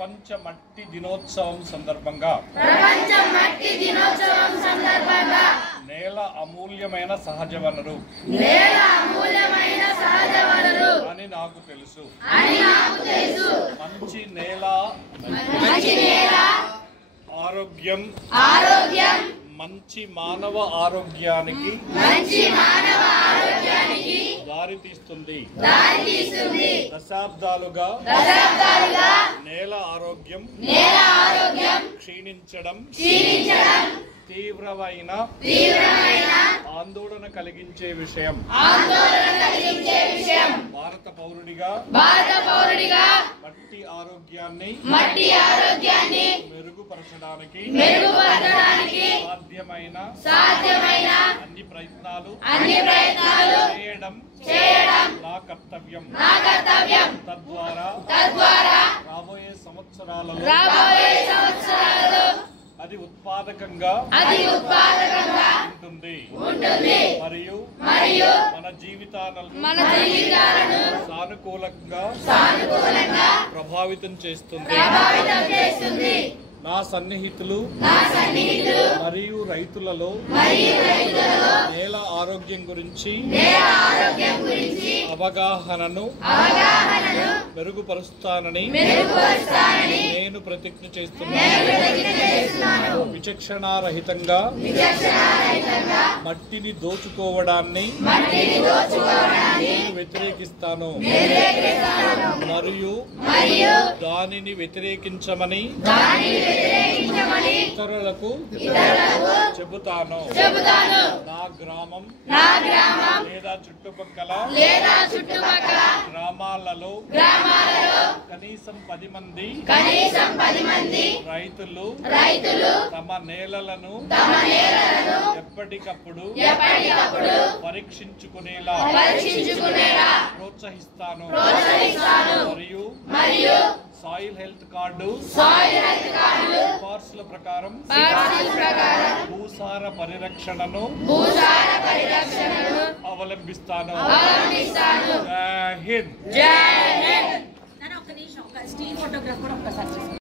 ప్రపంచ మట్టి దినోత్సవం సందర్భంగా నేల అమూల్యమైన సహజ వనరు అని నాకు తెలుసు. మంచి నేల ఆరోగ్యం మంచి మానవ ఆరోగ్యానికి దారితీస్తుంది. దశాబ్దాలుగా నేల ఆరోగ్యం క్షీణించడం తీవ్రమైన ఆందోళన కలిగించే విషయం. భారత పౌరుడిగా మట్టి ఆరోగ్యాన్ని మెరుగుపరచడానికి సాధ్యమైన అన్ని ప్రయత్నాలు చేయడం నా కర్తవ్యం. తద్వారా రాబోయే సంవత్సరాలలో అది ఉత్పాదకంగా ఉంటుంది మరియు మన జీవితాలను సానుకూలంగా ప్రభావితం చేస్తుంది. నా సన్నిహితులు మరియు రైతులలో నేల ఆరోగ్యం గురించి అవగాహనను మెరుగుపరుస్తానని నేను ప్రతిజ్ఞ చేస్తున్నాను. విచక్షణారహితంగా మట్టిని దోచుకోవడాన్ని వ్యతిరేకిస్తాను మరియు దానిని వ్యతిరేకించమని ఇతరులకు చెబుతాను. నా గ్రామం లేదా చుట్టుపక్కల గ్రామాలలో కనీసం 10 మంది రైతులు తమ నేలలను ఎప్పటికప్పుడు పరీక్షించుకునేలా ప్రోత్సహిస్తాను మరియు సాయిల్ హెల్త్ కార్డు సిఫార్సుల ప్రకారం భూసార పరిరక్షణను అవలంబిస్తాను. జై హింద్.